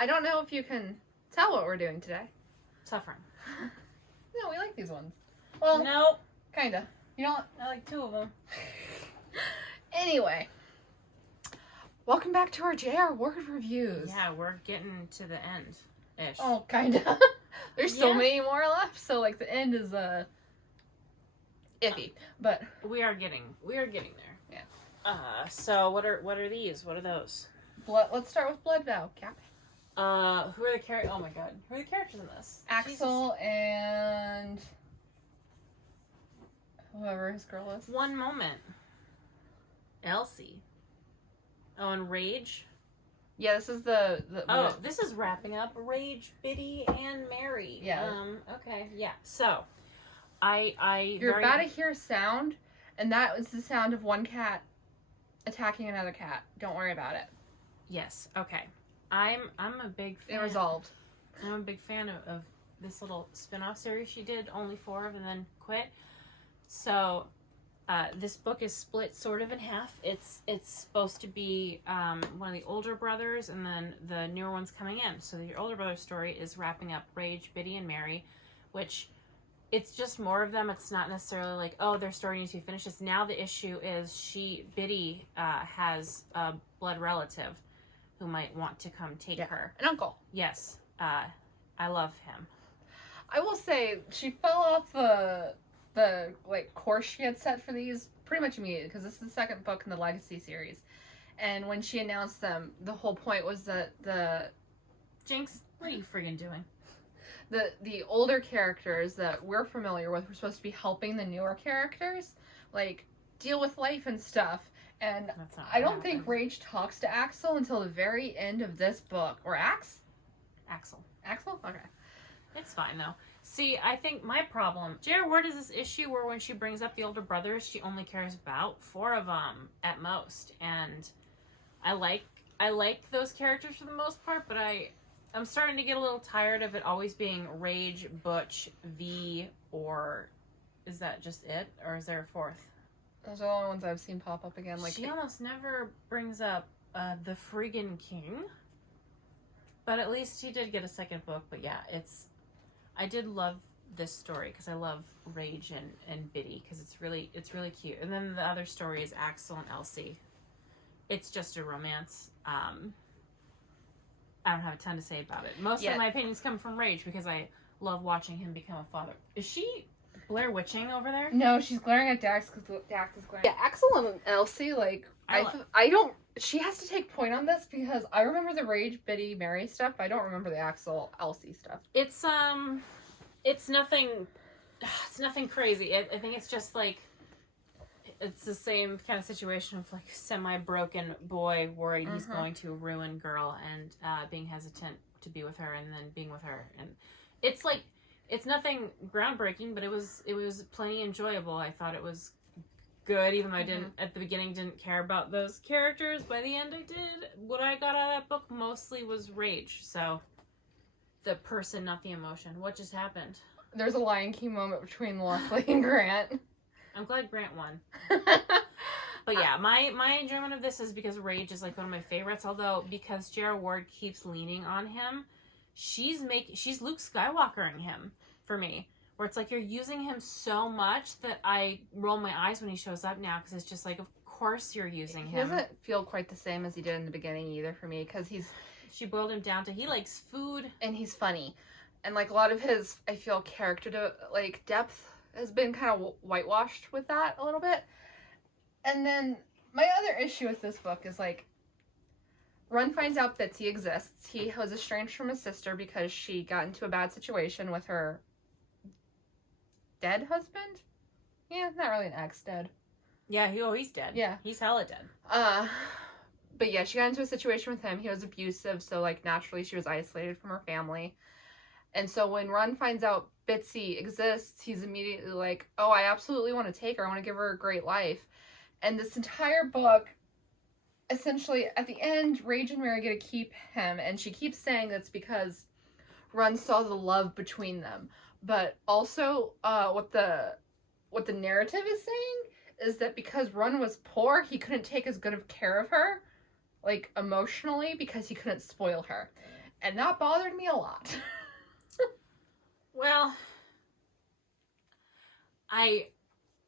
I don't know if you can tell what we're doing today. Suffering. No, we like these ones. Well, nope. Kinda. You know what? I like 2 of them. Anyway. Welcome back to our JR Word Reviews. Yeah, we're getting to the end-ish. Oh, kinda. There's so many more left, so like the end is iffy. But we are getting there. Yeah. So what are these? What are those? Let's start with Blood Vow, Cap. Who are the characters? Oh my god. Who are the characters in this? Axel and whoever his girl is. One moment. Elsie. Oh, and Rage. Yeah, this is the this is wrapping up Rage, Biddy, and Mary. Yeah. Okay. Yeah. So, You're about to hear sound, and that was the sound of one cat attacking another cat. Don't worry about it. Yes. Okay. I'm a big fan. It resolved. I'm a big fan of this little spin-off series she did, only 4 of and then quit. So, this book is split sort of in half. It's supposed to be one of the older brothers, and then the newer one's coming in. So the older brother's story is wrapping up Rage, Biddy, and Mary, which it's just more of them. It's not necessarily like, oh, their story needs to be finished. It's now the issue is Biddy has a blood relative who might want to come take her. An uncle. Yes. I love him. I will say, she fell off the course she had set for these pretty much immediately, because this is the second book in the Legacy series. And when she announced them, the whole point was that Jinx, what are you friggin' doing? The older characters that we're familiar with were supposed to be helping the newer characters, like, deal with life and stuff. And I don't think Rage talks to Axel until the very end of this book. Or Axel? Okay. It's fine, though. See, I think my problem... JR Ward is this issue where when she brings up the older brothers, she only cares about 4 of them at most. And I like those characters for the most part, but I'm starting to get a little tired of it always being Rage, Butch, V, or... Is that just it? Or is there a 4th? Those are the only ones I've seen pop up again. Like, she almost never brings up the friggin' King. But at least he did get a second book. But yeah, I did love this story because I love Rage and Biddy because it's really cute. And then the other story is Axel and Elsie. It's just a romance. I don't have a ton to say about it. Most of my opinions come from Rage because I love watching him become a father. Is she Blair Witching over there? No, she's glaring at Dax because Dax is glaring. Yeah, Axel and Elsie, like, I don't... She has to take point on this because I remember the Rage, Biddy, Mary stuff, but I don't remember the Axel, Elsie stuff. It's nothing crazy. I think it's just, like, it's the same kind of situation of, like, semi-broken boy worried he's going to ruin girl and being hesitant to be with her and then being with her. And it's, like, it's nothing groundbreaking, but it was plenty enjoyable. I thought it was good, even though I at the beginning didn't care about those characters. By the end I did. What I got out of that book mostly was Rage. So, the person, not the emotion. What just happened? There's a Lion King moment between Lockley and Grant. I'm glad Grant won. But yeah, my enjoyment of this is because Rage is like one of my favorites, although because JR Ward keeps leaning on him, she's Luke Skywalkering him for me. Where it's like you're using him so much that I roll my eyes when he shows up now because it's just like, of course you're using him. He doesn't feel quite the same as he did in the beginning either for me because she boiled him down to he likes food and he's funny, and like a lot of his I feel character depth has been kind of whitewashed with that a little bit. And then my other issue with this book is like Run finds out Bitsy exists. He was estranged from his sister because she got into a bad situation with her dead husband? Yeah, not really an ex, dead. Yeah, he's dead. Yeah. He's hella dead. But yeah, she got into a situation with him. He was abusive, so like naturally she was isolated from her family. And so when Run finds out Bitsy exists, he's immediately like, oh, I absolutely want to take her. I want to give her a great life. And this entire book, essentially, at the end, Rage and Mary get to keep him. And she keeps saying that's because Run saw the love between them. But also, what the narrative is saying is that because Run was poor, he couldn't take as good of care of her, like, emotionally, because he couldn't spoil her. And that bothered me a lot. Well, I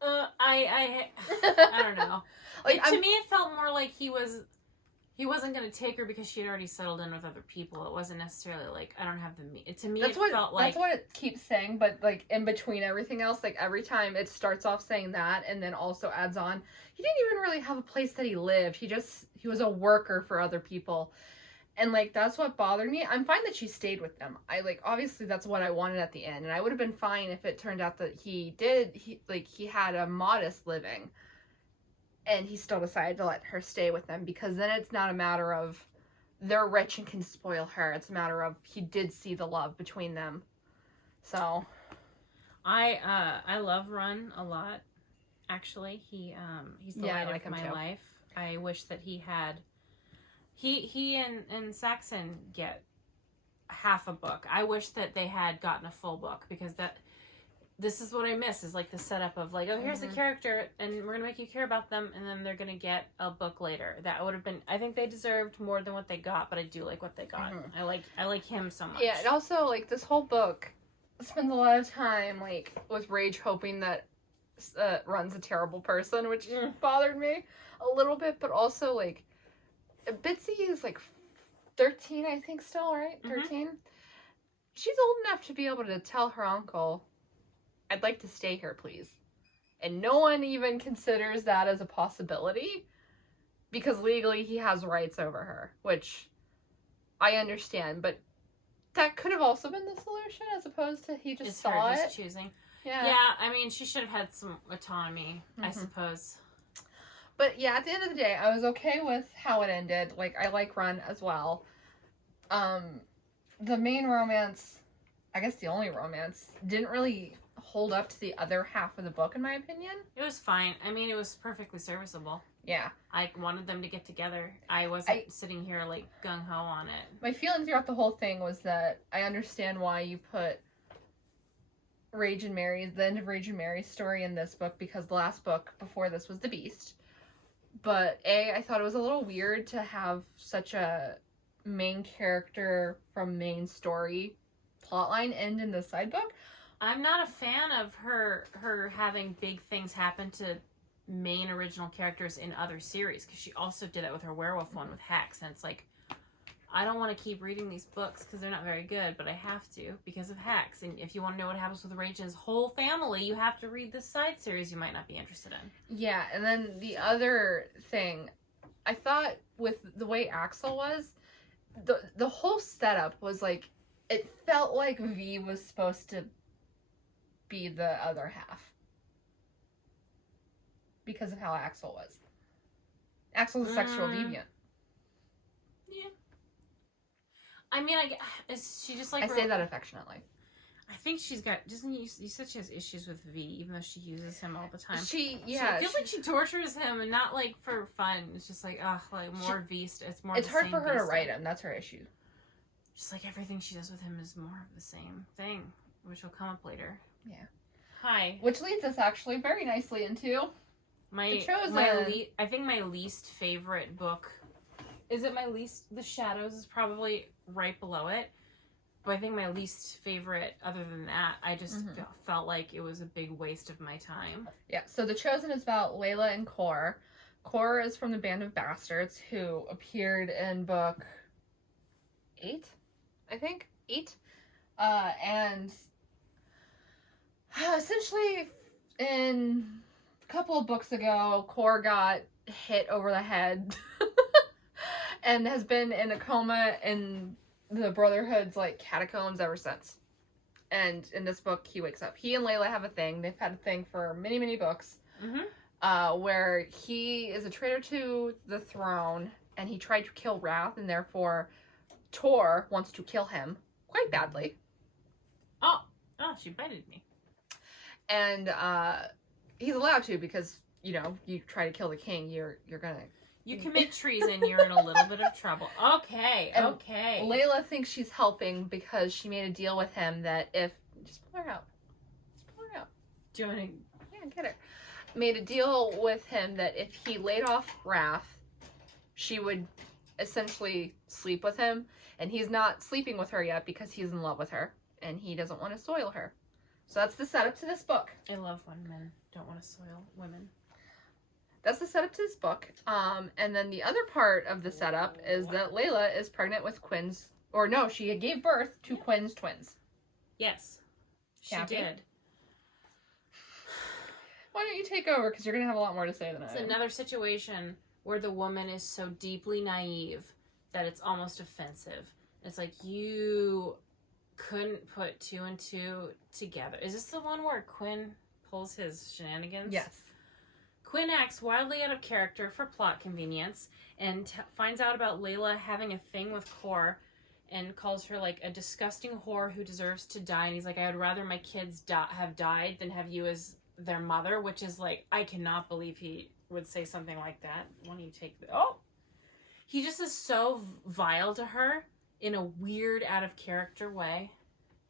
don't know. Like, to me, it felt more like he wasn't going to take her because she had already settled in with other people. It wasn't necessarily like, I don't have the... To me, it felt like... That's what it keeps saying, but, like, in between everything else, like, every time it starts off saying that and then also adds on, he didn't even really have a place that he lived. He was a worker for other people. And, like, that's what bothered me. I'm fine that she stayed with them. Obviously that's what I wanted at the end. And I would have been fine if it turned out that he had a modest living. And he still decided to let her stay with them, because then it's not a matter of they're rich and can spoil her. It's a matter of he did see the love between them. So I love Run a lot. Actually, he's the light of my life. I wish that he had he and Saxon get half a book. I wish that they had gotten a full book, because this is what I miss, is like the setup of like, oh, here's the character and we're gonna make you care about them, and then they're gonna get a book later. That would have been, I think they deserved more than what they got, but I do like what they got. I like him so much. Yeah, and also like this whole book spends a lot of time like with Rage hoping that Run's a terrible person, which bothered me a little bit, but also like Bitsy is like 13, I think, still, right? 13. She's old enough to be able to tell her uncle, I'd like to stay here, please. And no one even considers that as a possibility, because legally he has rights over her, which I understand, but that could have also been the solution, as opposed to he just saw her it. just choosing. Yeah, I mean, she should have had some autonomy, I suppose. But yeah, at the end of the day, I was okay with how it ended. Like, I like Run as well. The main romance, I guess the only romance, didn't really hold up to the other half of the book, in my opinion. It was fine. I mean, it was perfectly serviceable. Yeah. I wanted them to get together. I wasn't sitting here, like, gung-ho on it. My feeling throughout the whole thing was that I understand why you put the end of Rage and Mary's story in this book, because the last book before this was The Beast. But I thought it was a little weird to have such a main character from main story plotline end in the side book. I'm not a fan of her having big things happen to main original characters in other series, because she also did that with her werewolf one with Hex, and it's like, I don't want to keep reading these books because they're not very good, but I have to because of Hex. And if you want to know what happens with Rage's whole family, you have to read this side series you might not be interested in. Yeah, and then the other thing, I thought with the way Axel was, the whole setup was like, it felt like V was supposed to be the other half. Because of how Axel was. Axel's a sexual deviant. Yeah. I mean, is she just like... I say that affectionately. I think she's got... You said she has issues with V, even though she uses him all the time. It feels like she tortures him, and not like for fun. It's just like, more V. It's more. It's hard for her to write him. That's her issue. Just like everything she does with him is more of the same thing, which will come up later. Yeah. Hi. Which leads us actually very nicely into The Chosen. I think my least favorite book. Is it my least? The Shadows is probably right below it. But I think my least favorite, other than that, I just felt like it was a big waste of my time. Yeah, so The Chosen is about Layla and Kor. Kor is from the Band of Bastards, who appeared in book 8, I think? 8? And essentially, in a couple of books ago, Kor got hit over the head and has been in a coma in the Brotherhood's like catacombs ever since. And in this book, he wakes up. He and Layla have a thing. They've had a thing for many, many books. Where he is a traitor to the throne, and he tried to kill Wrath, and therefore Tor wants to kill him quite badly. Oh, she bited me. And he's allowed to, because you try to kill the king, you're gonna. You commit treason, you're in a little bit of trouble. Okay. Layla thinks she's helping because she made a deal with him that if... Just pull her out. Do you want to... Yeah, get her. Made a deal with him that if he laid off Wrath, she would essentially sleep with him, and he's not sleeping with her yet because he's in love with her and he doesn't want to soil her. So that's the setup to this book. I love when men don't want to soil women. That's the setup to this book. And then the other part of the setup is that Layla is pregnant with Quinn's, or no, she gave birth to Quinn's twins. Yes, she Happy? did. Why don't you take over? Because you're going to have a lot more to say than I It's am. another situation where the woman is so deeply naive that it's almost offensive. It's like, you couldn't put two and two together. Is this the one where Quinn pulls his shenanigans? Yes. Quinn acts wildly out of character for plot convenience and finds out about Layla having a thing with Cor and calls her like a disgusting whore who deserves to die. And he's like, I would rather my kids have died than have you as their mother, which is like, I cannot believe he would say something like that. Why don't you take the... Oh! He just is so vile to her in a weird, out of character way.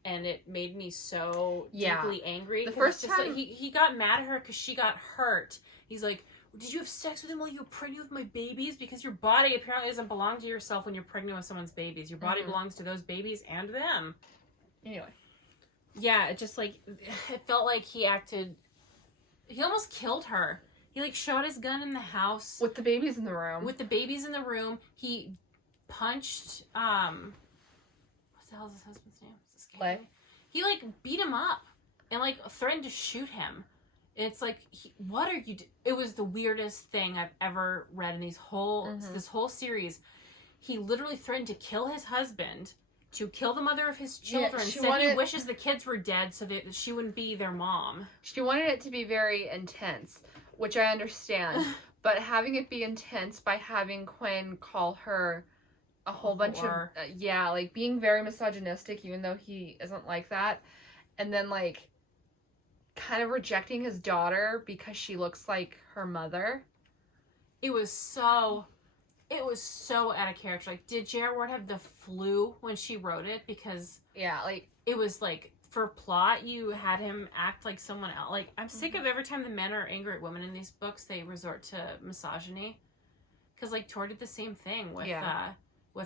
And it made me so deeply angry. The first time... Like, he got mad at her because she got hurt. He's like, did you have sex with him while you were pregnant with my babies? Because your body apparently doesn't belong to yourself when you're pregnant with someone's babies. Your body belongs to those babies and them. Anyway. Yeah, it just like, it felt like he almost killed her. He like shot his gun in the house. With the babies in the room. With the babies in the room. He punched, what the hell is his husband's name? Is this Clay. He like beat him up and like threatened to shoot him. It's like, what are you It was the weirdest thing I've ever read in this whole series. He literally threatened to kill his husband, to kill the mother of his children. He wishes the kids were dead so that she wouldn't be their mom. She wanted it to be very intense, which I understand. But having it be intense by having Quinn call her a whole bunch of... like being very misogynistic, even though he isn't like that. And then like kind of rejecting his daughter because she looks like her mother. It was so out of character. Like, did J.R. Ward have the flu when she wrote it? Because like it was like, for plot, you had him act like someone else. Like, I'm sick of every time the men are angry at women in these books, they resort to misogyny. Because like Tor did the same thing with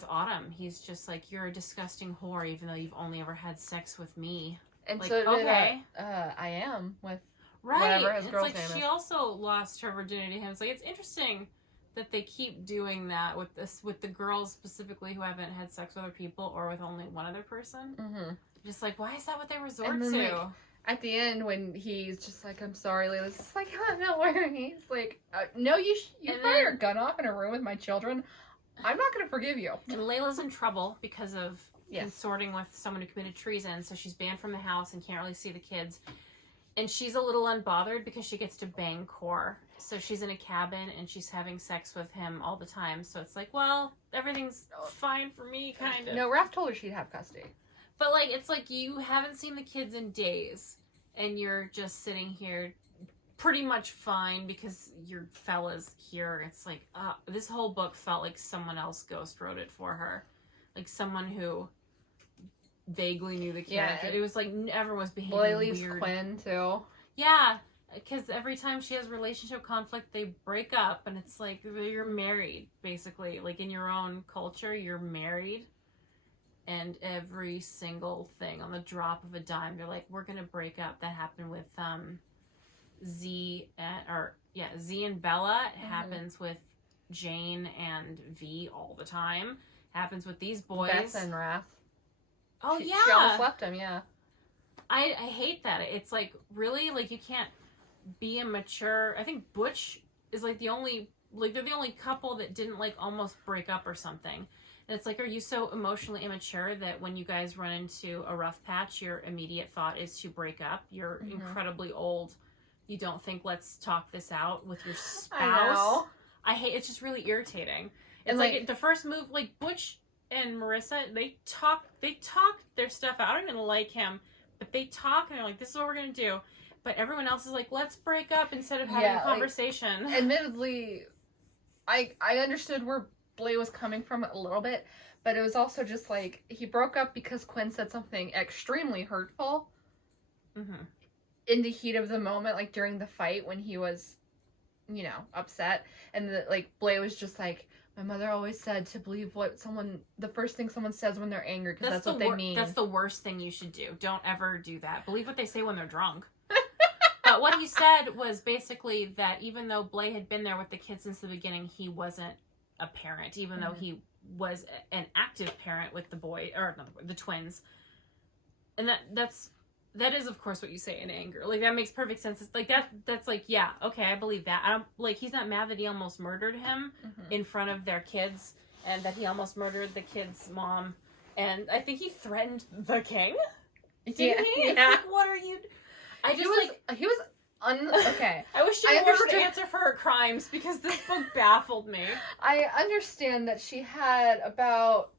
Autumn. He's just like, you're a disgusting whore, even though you've only ever had sex with me. And like, so did, okay, I am with whatever his girl's name is. She also lost her virginity to him. It's like, it's interesting that they keep doing that with the girls specifically who haven't had sex with other people or with only one other person. Just like, why is that what they resort to? Like, at the end, when he's just like, I'm sorry, Layla's just like, I'm not worrying. He's like, no, you fire your gun off in a room with my children. I'm not going to forgive you. And Layla's in trouble because of consorting with someone who committed treason, so she's banned from the house and can't really see the kids. And she's a little unbothered because she gets to bang Cor. So she's in a cabin and she's having sex with him all the time. So it's like, well, everything's fine for me, kind of. No, Raph told her she'd have custody. But like, it's like you haven't seen the kids in days and you're just sitting here pretty much fine because your fella's here. It's like, this whole book felt like someone else ghost wrote it for her. Like someone who vaguely knew the character. It was like everyone was behaving weird. Leaves Quinn too. Yeah, because every time she has relationship conflict, they break up, and it's like, you're married, basically. Like, in your own culture, you're married, and every single thing on the drop of a dime, they're like, we're gonna break up. That happened with Z and Bella. It happens with Jane and V all the time. Happens with these boys. Beth and Raph. Oh, yeah. She almost left him, yeah. I hate that. It's like, really? Like, you can't be immature. I think Butch is like the only, like, they're the only couple that didn't like almost break up or something. And it's like, are you so emotionally immature that when you guys run into a rough patch, your immediate thought is to break up? You're incredibly old. You don't think, let's talk this out with your spouse? I know. I hate, it's just really irritating. It's like the first move, like Butch and Marissa, they talk their stuff out. I don't even like him, but they talk and they're like, this is what we're going to do. But everyone else is like, let's break up instead of having a conversation. Like, admittedly, I understood where Blay was coming from a little bit, but it was also just like, he broke up because Quinn said something extremely hurtful in the heat of the moment, like during the fight when he was, upset. And Blay was just like, My mother always said to believe the first thing someone says when they're angry, because that's what they mean. That's the worst thing you should do. Don't ever do that. Believe what they say when they're drunk. But what he said was basically that even though Blay had been there with the kids since the beginning, he wasn't a parent, even though he was an active parent with the boy, or not the twins. And that is, of course, what you say in anger. Like, that makes perfect sense. It's like, that's like, yeah, okay, I believe that. I don't, like, he's not mad that he almost murdered him in front of their kids, and that he almost murdered the kid's mom. And I think he threatened the king. Didn't he? It's like, what are you... Okay. I wish she would answer for her crimes, because this book baffled me. I understand that she had about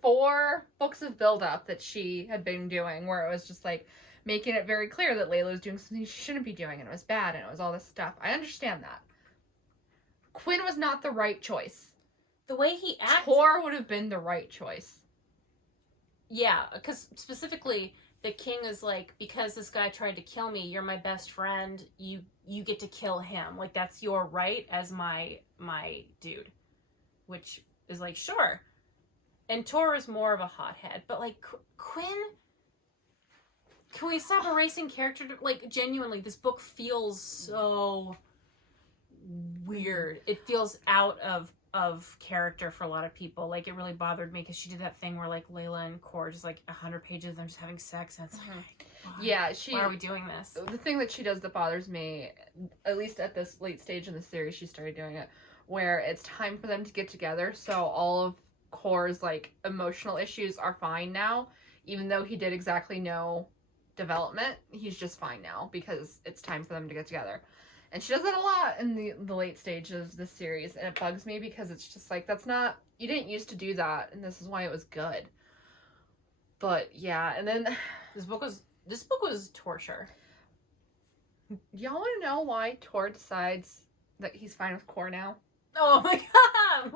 4 books of build-up that she had been doing, where it was just like making it very clear that Layla was doing something she shouldn't be doing, and it was bad, and it was all this stuff. I understand that. Quinn was not the right choice. The way he acted... Tor would have been the right choice. Yeah, because specifically, the king is like, because this guy tried to kill me, you're my best friend, you get to kill him. Like, that's your right as my dude. Which is like, sure. And Tor is more of a hothead. But, like, Quinn... Can we stop erasing character? Like, genuinely, this book feels so weird. It feels out of character for a lot of people. Like, it really bothered me because she did that thing where, like, Layla and Cor just, like, 100 pages of them just having sex, and it's like, why are we doing this? The thing that she does that bothers me, at least at this late stage in the series, she started doing it, where it's time for them to get together, so all of Cor's, like, emotional issues are fine now, even though he did exactly no development. He's just fine now because it's time for them to get together. And she does that a lot in the late stages of the series, and it bugs me because it's just like, that's not, you didn't used to do that, and this is why it was good. But yeah, and then this book was torture. Y'all want to know why Tor decides that he's fine with Cor now? Oh my god!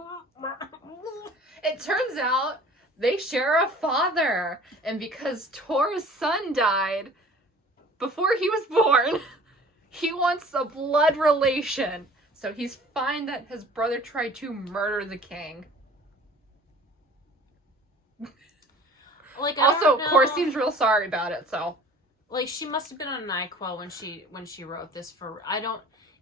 It turns out they share a father, and because Tor's son died before he was born, he wants a blood relation. So he's fine that his brother tried to murder the king. Like, also, Cor seems real sorry about it, so. Like, she must have been on NyQuil when she wrote this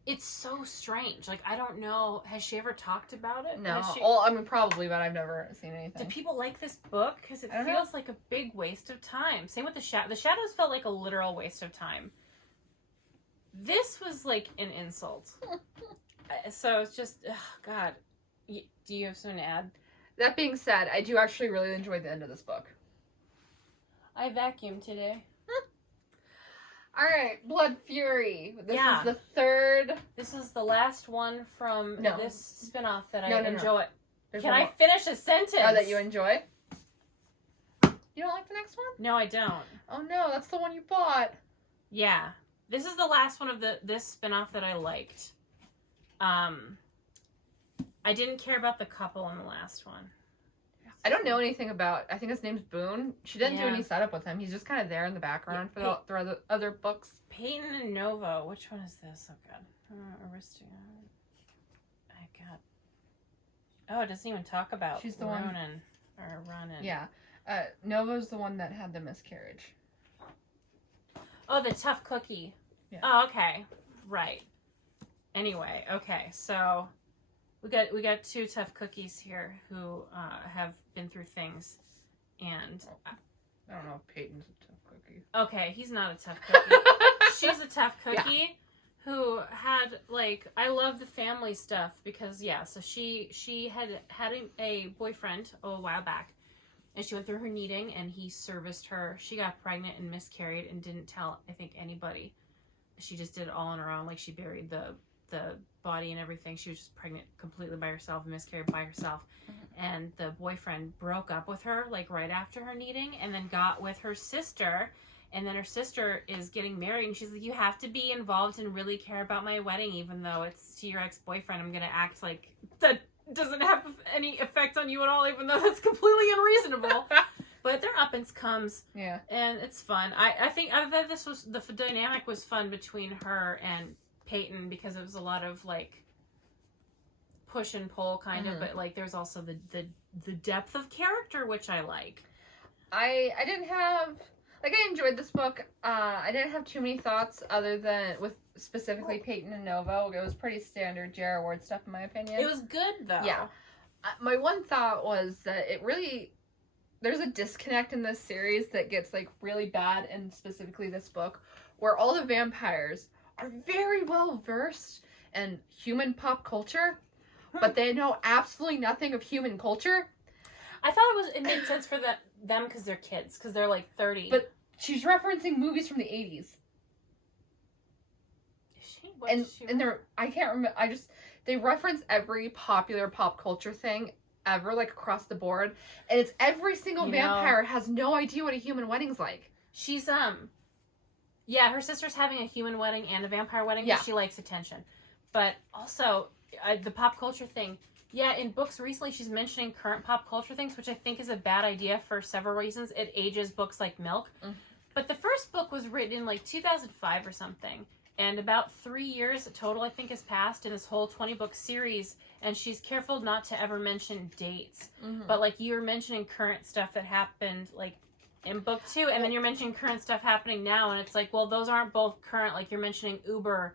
it's so strange. Like, I don't know. Has she ever talked about it? No. Well, I mean, probably, but I've never seen anything. Do people like this book? Because it feels like a big waste of time. Same with The Shadows felt like a literal waste of time. This was like an insult. So it's just, God. Do you have something to add? That being said, I do actually really enjoy the end of this book. I vacuumed today. Alright, Blood Fury. This is the third. This is the last one from this spinoff that I enjoy. No. Can I finish a sentence? Oh, that you enjoy? You don't like the next one? No, I don't. Oh no, that's the one you bought. Yeah. This is the last one of this spinoff that I liked. I didn't care about the couple in the last one. I don't know anything about... I think his name's Boone. She didn't do any setup with him. He's just kind of there in the background for the other books. Peyton and Nova. Which one is this? Oh, God. Oh, it doesn't even talk about She's the one... Ronan. Yeah. Nova's the one that had the miscarriage. Oh, the tough cookie. Yeah. Oh, okay. Right. Anyway, okay. So... We got 2 tough cookies here who have been through things, and I don't know if Peyton's a tough cookie. Okay, he's not a tough cookie. She's a tough cookie who had, like, I love the family stuff because so she had a boyfriend a while back, and she went through her needing, and he serviced her. She got pregnant and miscarried and didn't tell, I think, anybody. She just did it all on her own. Like, she buried the body and everything. She was just pregnant completely by herself and miscarried by herself. And the boyfriend broke up with her, like, right after her needing, and then got with her sister. And then her sister is getting married, and she's like, you have to be involved and really care about my wedding, even though it's to your ex-boyfriend. I'm going to act like that doesn't have any effect on you at all, even though that's completely unreasonable. But their up-ins comes. Yeah. And it's fun. I think this was, the dynamic was fun between her and Peyton, because it was a lot of, like, push and pull kind of, but like there's also the depth of character, which I like. I didn't have, like, I enjoyed this book. I didn't have too many thoughts other than with specifically Peyton and Novo. It was pretty standard J.R. Ward stuff in my opinion. It was good though. Yeah. My one thought was that there's a disconnect in this series that gets like really bad, and specifically this book, where all the vampires are very well versed in human pop culture, but they know absolutely nothing of human culture. I thought it made sense for them because they're kids, because they're like 30. But she's referencing movies from the 80s. Is she? And I can't remember. They reference every popular pop culture thing ever, like across the board, and it's every single vampire has no idea what a human wedding's like. She's yeah, her sister's having a human wedding and a vampire wedding because she likes attention. But also the pop culture thing. Yeah, in books recently, she's mentioning current pop culture things, which I think is a bad idea for several reasons. It ages books like milk. But the first book was written in like 2005 or something. And about 3 years total, I think, has passed in this whole 20-book series. And she's careful not to ever mention dates. But like you were mentioning current stuff that happened like in book 2. And then you're mentioning current stuff happening now. And it's like, well, those aren't both current. Like you're mentioning Uber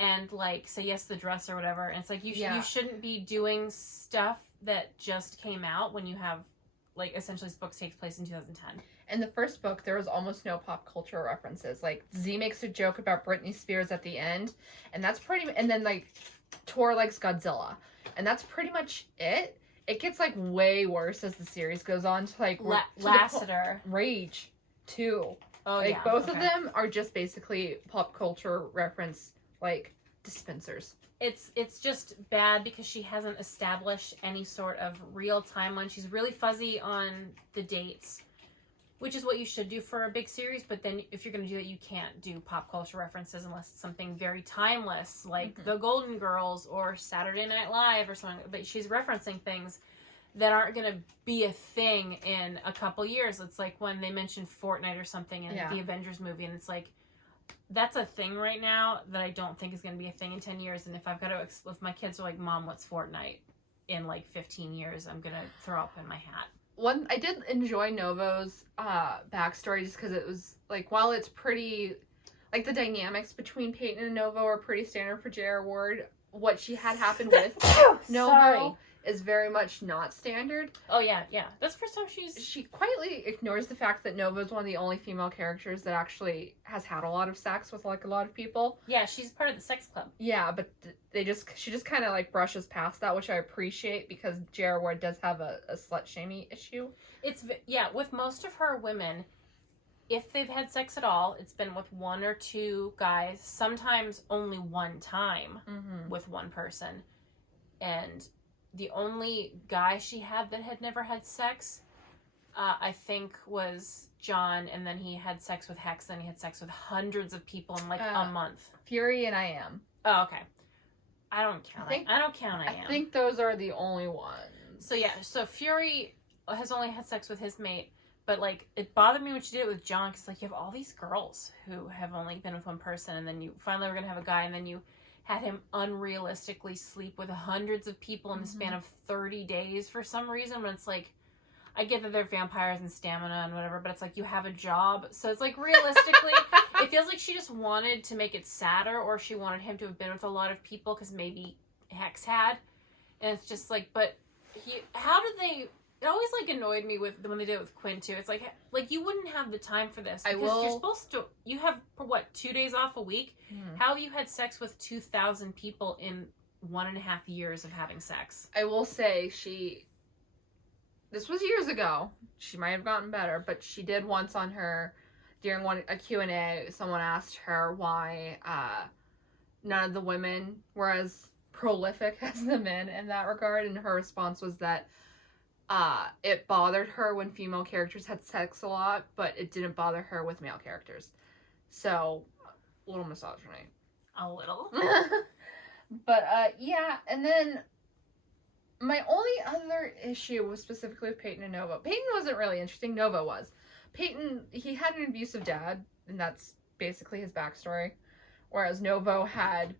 and like Say Yes to the Dress or whatever. And it's like you shouldn't be doing stuff that just came out when you have like essentially this book takes place in 2010. In the first book, there was almost no pop culture references. Like Z makes a joke about Britney Spears at the end, and that's and then like Tor likes Godzilla, and that's pretty much it. It gets like way worse as the series goes on to like Lassiter, Rage, too. Oh like, both of them are just basically pop culture reference like dispensers. It's just bad because she hasn't established any sort of real timeline. She's really fuzzy on the dates, which is what you should do for a big series. But then if you're going to do that, you can't do pop culture references unless it's something very timeless, like The Golden Girls or Saturday Night Live or something. But she's referencing things that aren't going to be a thing in a couple years. It's like when they mentioned Fortnite or something in the Avengers movie, and it's like, that's a thing right now that I don't think is going to be a thing in 10 years. And if I've got to, if my kids are like, Mom, what's Fortnite? In like 15 years, I'm going to throw up in my hat. I did enjoy Novo's backstory just because it was like, while it's pretty, like the dynamics between Peyton and Novo are pretty standard for J.R. Ward, what she had happened with Novo is very much not standard. Oh yeah. That's the first time she quietly ignores the fact that Nova is one of the only female characters that actually has had a lot of sex with like a lot of people. Yeah, she's part of the sex club. Yeah, but she just kind of like brushes past that, which I appreciate because J.R. Ward does have a slut shaming issue. With most of her women, if they've had sex at all, it's been with one or two guys, sometimes only one time with one person. And the only guy she had that had never had sex, I think, was John, and then he had sex with Hex, and he had sex with hundreds of people in like a month. Fury and I Am. Oh, okay. I don't count. I don't count I Am. I think those are the only ones. So Fury has only had sex with his mate, but like it bothered me when she did it with John, because like you have all these girls who have only been with one person, and then you finally were gonna have a guy, and then you had him unrealistically sleep with hundreds of people in the span of 30 days for some reason. When it's like, I get that they're vampires and stamina and whatever, but it's like you have a job. So it's like realistically, it feels like she just wanted to make it sadder, or she wanted him to have been with a lot of people because maybe Hex had. And it's just like, but how did they... It always like annoyed me when they did it with Quinn too. It's like you wouldn't have the time for this because you're supposed to. You have 2 days off a week. How have you had sex with 2,000 people in 1.5 years of having sex? I will say this was years ago. She might have gotten better, but she did once on her during a Q&A. Someone asked her why none of the women were as prolific as the men in that regard, and her response was that. It bothered her when female characters had sex a lot, but it didn't bother her with male characters. So, a little misogyny. A little? But, yeah, and then my only other issue was specifically with Peyton and Nova. Peyton wasn't really interesting, Nova was. Peyton, he had an abusive dad, and that's basically his backstory. Whereas Novo had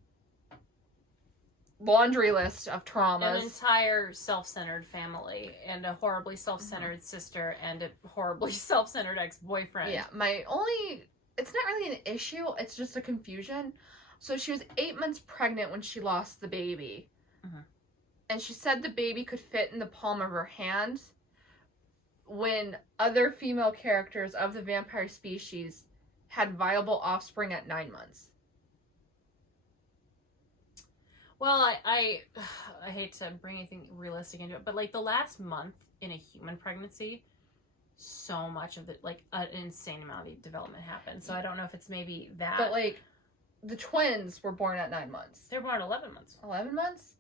laundry list of traumas. An entire self-centered family, and a horribly self-centered sister, and a horribly self-centered ex-boyfriend. Yeah, it's not really an issue, it's just a confusion. So she was 8 months pregnant when she lost the baby. Mm-hmm. And she said the baby could fit in the palm of her hand, when other female characters of the vampire species had viable offspring at 9 months. Well, I hate to bring anything realistic into it, but like the last month in a human pregnancy, so much of it, like an insane amount of development happened. So I don't know if it's maybe that. But like, the twins were born at 9 months. They were born at 11 months. 11 months?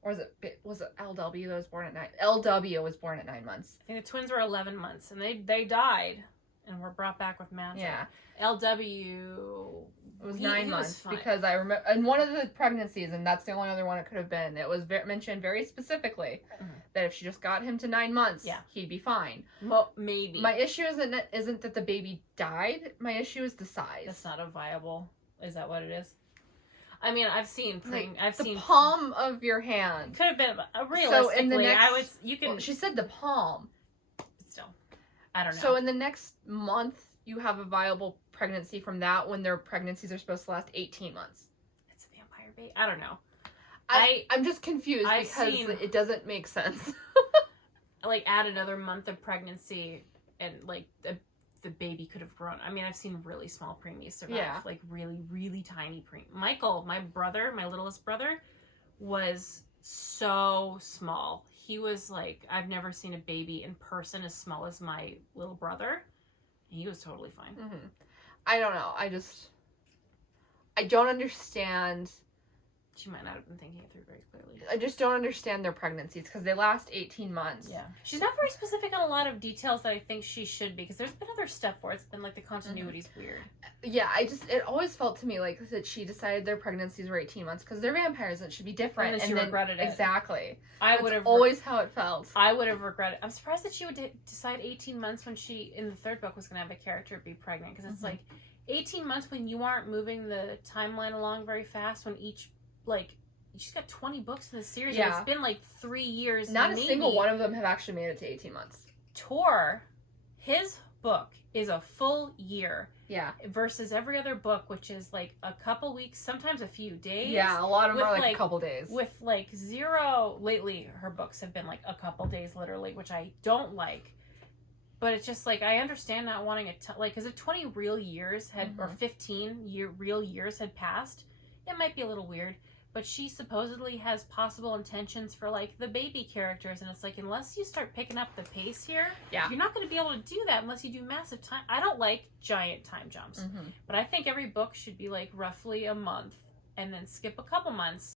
Or was it LW that was born at 9? LW was born at 9 months. I think the twins were 11 months, and they died and were brought back with magic. Yeah. LW... It was 9 months because I remember, and one of the pregnancies, and that's the only other one it could have been, it was mentioned very specifically that if she just got him to 9 months, he'd be fine. Maybe. My issue isn't that the baby died. My issue is the size. That's not a viable. Is that what it is? I mean, I've seen the palm of your hand. Could have been realistically. So in the next, Well, she said the palm. Still, I don't know. So in the next month, you have a viable pregnancy from that, when their pregnancies are supposed to last 18 months. It's a vampire baby. I don't know. I'm just confused because it doesn't make sense. Like, add another month of pregnancy, and like the baby could have grown. I mean, I've seen really small preemies survive, like really, really tiny Michael, my brother, my littlest brother, was so small. He was like, I've never seen a baby in person as small as my little brother. He was totally fine. Mm-hmm. I don't know. I don't understand. She might not have been thinking it through very clearly. I just don't understand their pregnancies because they last 18 months. Yeah. She's not very specific on a lot of details that I think she should be, because there's been other stuff where it's been like the continuity's weird. Yeah, it always felt to me like that she decided their pregnancies were 18 months because they're vampires and it should be different. And then she regretted it. Exactly. That's always how it felt. I would have regretted. I'm surprised that she would decide 18 months when she, in the third book, was going to have a character be pregnant, because it's like 18 months when you aren't moving the timeline along very fast, when each, like, she's got 20 books in the series, and it's been like 3 years. Not a single one of them have actually made it to 18 months. Tor, his book is a full year. Yeah. Versus every other book, which is like a couple weeks, sometimes a few days. Yeah, a lot of them are like a couple days. With like zero, lately her books have been like a couple days literally, which I don't like. But it's just like, I understand not wanting like, because if 20 real years had, or 15 real years had passed, it might be a little weird. But she supposedly has possible intentions for, like, the baby characters. And it's like, unless you start picking up the pace here, you're not going to be able to do that unless you do massive time. I don't like giant time jumps. But I think every book should be, like, roughly a month. And then skip a couple months.